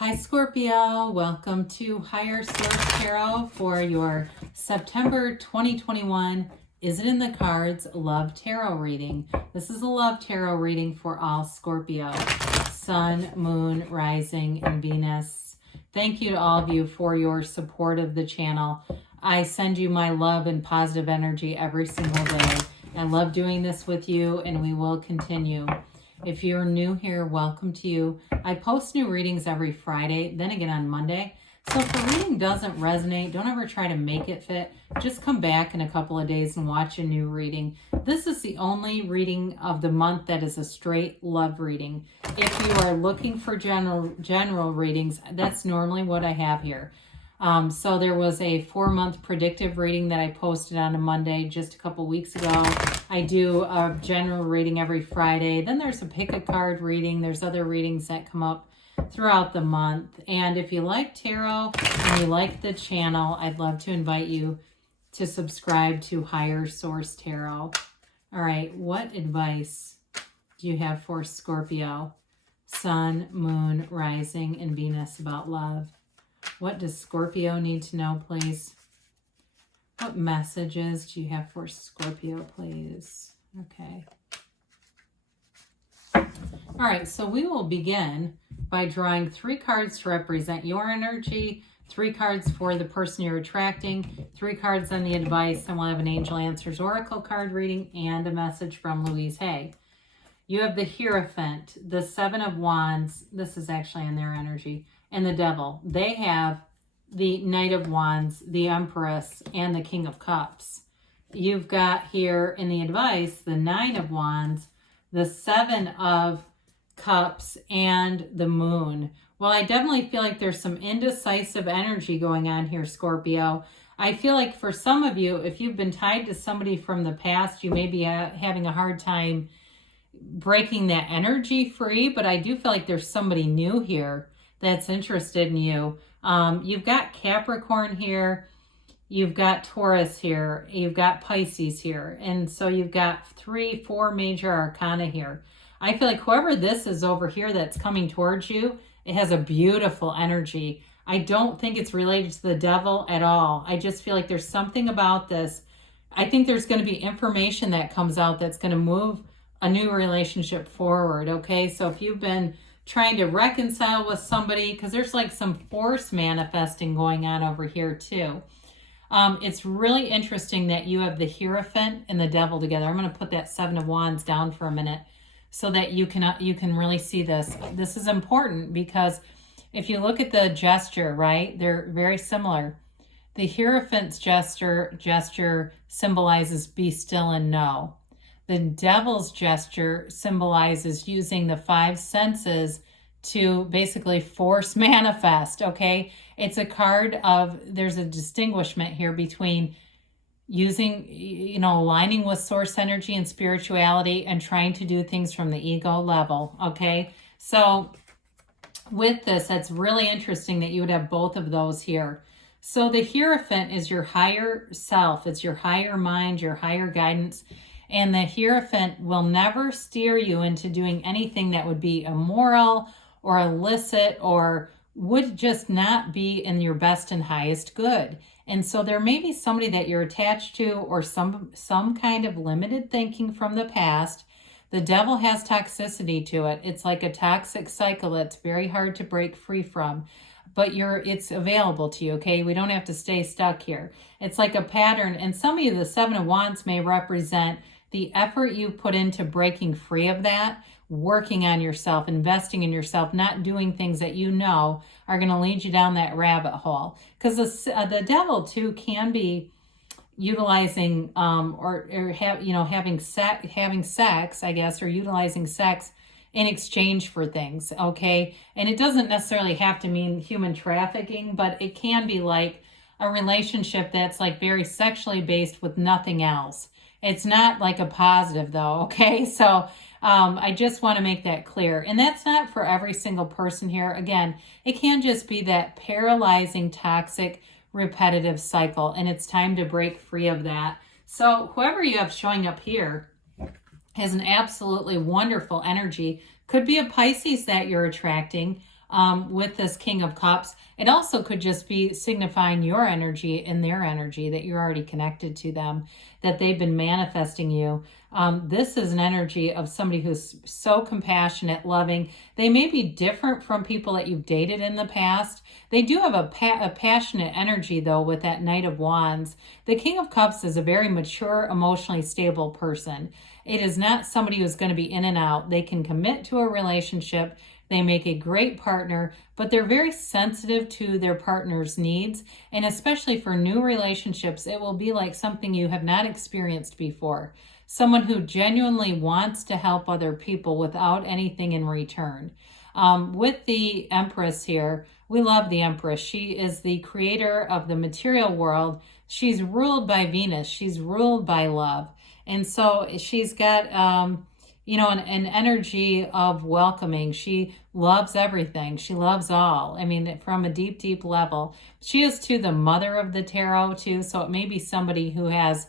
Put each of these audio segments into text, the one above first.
Hi Scorpio, welcome to Higher Source Tarot for your September 2021 Is It in the Cards Love Tarot reading. This is a love tarot reading for all Scorpio, Sun, Moon, Rising, and Venus. Thank you to all of you for your support of the channel. I send you my love and positive energy every single day. I love doing this with you, and we will continue. If you're new here, welcome to you. I post new readings every Friday, then again on Monday. So if the reading doesn't resonate, don't ever try to make it fit. Just come back in a couple of days and watch a new reading. This is the only reading of the month that is a straight love reading. If you are looking for general readings, that's normally what I have here. So there was a 4-month predictive reading that I posted on a Monday just a couple weeks ago. I do a general reading every Friday. Then there's a pick a card reading. There's other readings that come up throughout the month. And if you like tarot and you like the channel, I'd love to invite you to subscribe to Higher Source Tarot. All right, what advice do you have for Scorpio, Sun, Moon, Rising, and Venus about love? What does Scorpio need to know, please? What messages do you have for Scorpio, please? Okay. All right, so we will begin by drawing 3 cards to represent your energy, 3 cards for the person you're attracting, 3 cards on the advice, and we'll have an Angel Answers Oracle card reading and a message from Louise Hay. You have the Hierophant, the 7 of Wands. This is actually on their energy. And the Devil. They have the Knight of Wands, the Empress, and the King of Cups. You've got here in the advice the 9 of Wands, the 7 of Cups, and the Moon. Well, I definitely feel like there's some indecisive energy going on here, Scorpio. I feel like for some of you, if you've been tied to somebody from the past, you may be having a hard time breaking that energy free, but I do feel like there's somebody new here that's interested in you. You've got Capricorn here, you've got Taurus here, you've got Pisces here, and so you've got 3-4 major arcana here. I feel like whoever this is over here that's coming towards you, it has a beautiful energy. I don't think it's related to the Devil at all. I just feel like there's something about this. I think there's going to be information that comes out that's going to move a new relationship forward, okay? So if you've been trying to reconcile with somebody, because there's like some force manifesting going on over here too. It's really interesting that you have the Hierophant and the Devil together. I'm going to put that 7 of Wands down for a minute so that you can really see this. This is important because if you look at the gesture, right, they're very similar. The Hierophant's gesture symbolizes be still and know. The Devil's gesture symbolizes using the 5 senses to basically force manifest, okay? It's a card of, there's a distinguishment here between using, aligning with source energy and spirituality and trying to do things from the ego level, okay? So with this, that's really interesting that you would have both of those here. So the Hierophant is your higher self. It's your higher mind, your higher guidance. And the Hierophant will never steer you into doing anything that would be immoral or illicit or would just not be in your best and highest good. And so there may be somebody that you're attached to or some kind of limited thinking from the past. The Devil has toxicity to it. It's like a toxic cycle that's very hard to break free from. But it's available to you, okay? We don't have to stay stuck here. It's like a pattern. And some of you, the 7 of Wands may represent the effort you put into breaking free of that, working on yourself, investing in yourself, not doing things that you know are going to lead you down that rabbit hole. Because the Devil too can be utilizing having sex, I guess, or utilizing sex in exchange for things, okay? And it doesn't necessarily have to mean human trafficking, but it can be like a relationship that's like very sexually based with nothing else. It's not like a positive though, okay? So I just want to make that clear. And that's not for every single person here. Again, it can just be that paralyzing, toxic, repetitive cycle, and it's time to break free of that. So whoever you have showing up here has an absolutely wonderful energy. Could be a Pisces that you're attracting, with this King of Cups. It also could just be signifying your energy and their energy, that you're already connected to them, that they've been manifesting you. This is an energy of somebody who's so compassionate, loving. They may be different from people that you've dated in the past. They do have a passionate energy, though, with that Knight of Wands. The King of Cups is a very mature, emotionally stable person. It is not somebody who's going to be in and out. They can commit to a relationship. They make a great partner, but they're very sensitive to their partner's needs. And especially for new relationships, it will be like something you have not experienced before. Someone who genuinely wants to help other people without anything in return. With the Empress here, we love the Empress. She is the creator of the material world. She's ruled by Venus. She's ruled by love. And so she's got, an energy of welcoming. She loves everything. She loves all. I mean, from a deep, deep level. She is, too, the mother of the tarot, too. So it may be somebody who has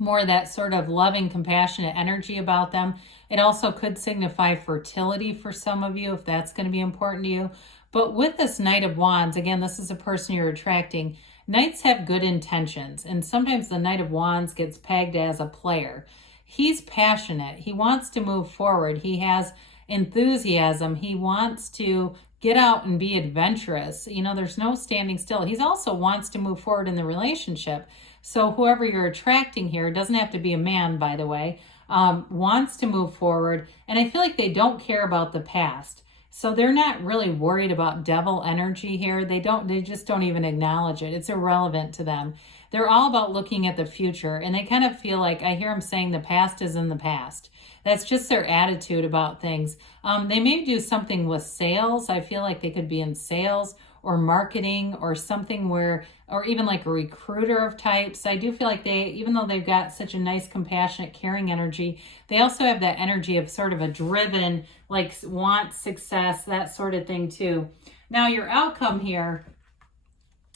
more of that sort of loving, compassionate energy about them. It also could signify fertility for some of you, if that's going to be important to you. But with this Knight of Wands, again, this is a person you're attracting. Knights have good intentions, and sometimes the Knight of Wands gets pegged as a player. He's passionate. He wants to move forward. He has enthusiasm. He wants to get out and be adventurous. There's no standing still. He also wants to move forward in the relationship. So whoever you're attracting here, doesn't have to be a man, by the way, wants to move forward. And I feel like they don't care about the past. So they're not really worried about devil energy here. They just don't even acknowledge it. It's irrelevant to them. They're all about looking at the future. And they kind of feel like, I hear them saying the past is in the past. That's just their attitude about things. They may do something with sales. I feel like they could be in sales or marketing or something or even like a recruiter of types. I do feel like even though they've got such a nice, compassionate, caring energy, they also have that energy of sort of a driven, like want success, that sort of thing too. Now your outcome here,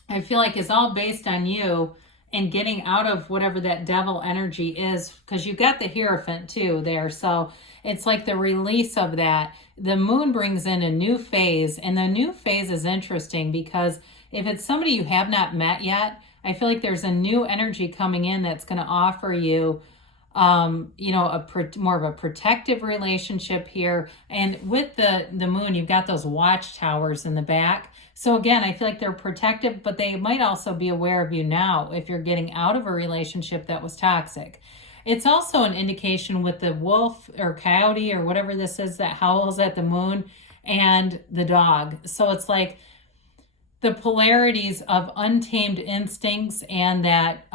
I feel like is all based on you and getting out of whatever that devil energy is, because you've got the Hierophant too there. So it's like the release of that. The moon brings in a new phase, and the new phase is interesting because if it's somebody you have not met yet, I feel like there's a new energy coming in that's going to offer you, more of a protective relationship here. And with the moon, you've got those watchtowers in the back. So again, I feel like they're protective, but they might also be aware of you now if you're getting out of a relationship that was toxic. It's also an indication with the wolf or coyote or whatever this is that howls at the moon and the dog. So it's like the polarities of untamed instincts and that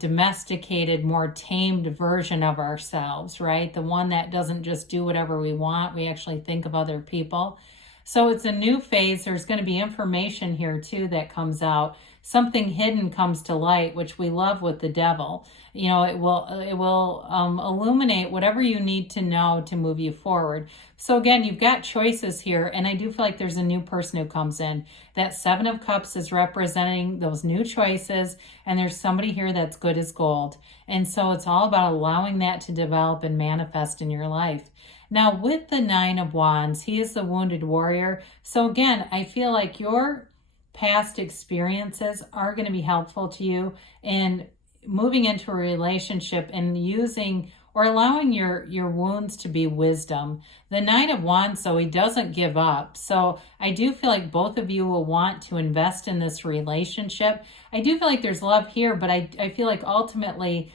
domesticated, more tamed version of ourselves, right? The one that doesn't just do whatever we want. We actually think of other people. So it's a new phase. There's going to be information here too that comes out. Something hidden comes to light, which we love with the devil. It will illuminate whatever you need to know to move you forward. So again, you've got choices here, and I do feel like there's a new person who comes in. That Seven of Cups is representing those new choices, and there's somebody here that's good as gold. And so it's all about allowing that to develop and manifest in your life. Now, with the Nine of Wands, he is the wounded warrior. So again, I feel like your past experiences are going to be helpful to you in moving into a relationship and using or allowing your wounds to be wisdom. The Nine of Wands, though, he doesn't give up. So I do feel like both of you will want to invest in this relationship. I do feel like there's love here, but I feel like ultimately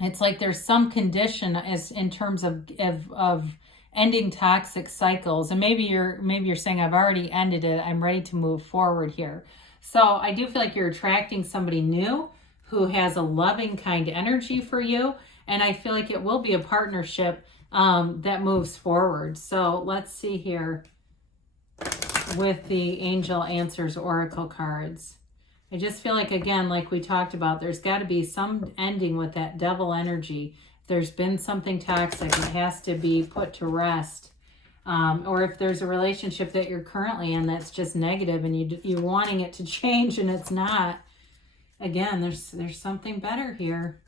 it's like there's some condition as in terms of ending toxic cycles. And maybe you're saying, I've already ended it. I'm ready to move forward here. So I do feel like you're attracting somebody new who has a loving, kind energy for you. And I feel like it will be a partnership that moves forward. So let's see here with the Angel Answers Oracle cards. I just feel like, again, like we talked about, there's got to be some ending with that devil energy. If there's been something toxic, it has to be put to rest. Or if there's a relationship that you're currently in that's just negative and you're wanting it to change and it's not, again, there's something better here.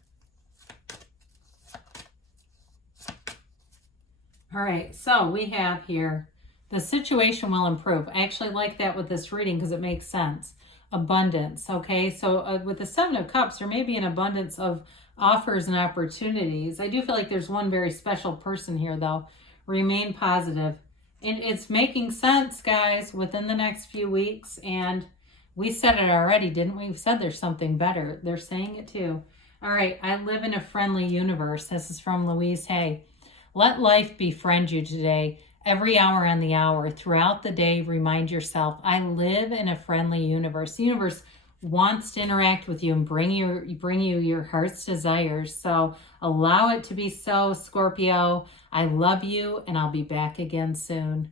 All right, so we have here The situation will improve. I actually like that with this reading because it makes sense. Abundance, okay? So with the Seven of Cups, there may be an abundance of offers and opportunities. I do feel like there's one very special person here, though. Remain positive. And it's making sense, guys, within the next few weeks. And we said it already, didn't we? We said there's something better. They're saying it too. All right, I live in a friendly universe. This is from Louise Hay. Let life befriend you today. Every hour on the hour, throughout the day, remind yourself, I live in a friendly universe. The universe wants to interact with you and bring you your heart's desires. So allow it to be so, Scorpio. I love you, and I'll be back again soon.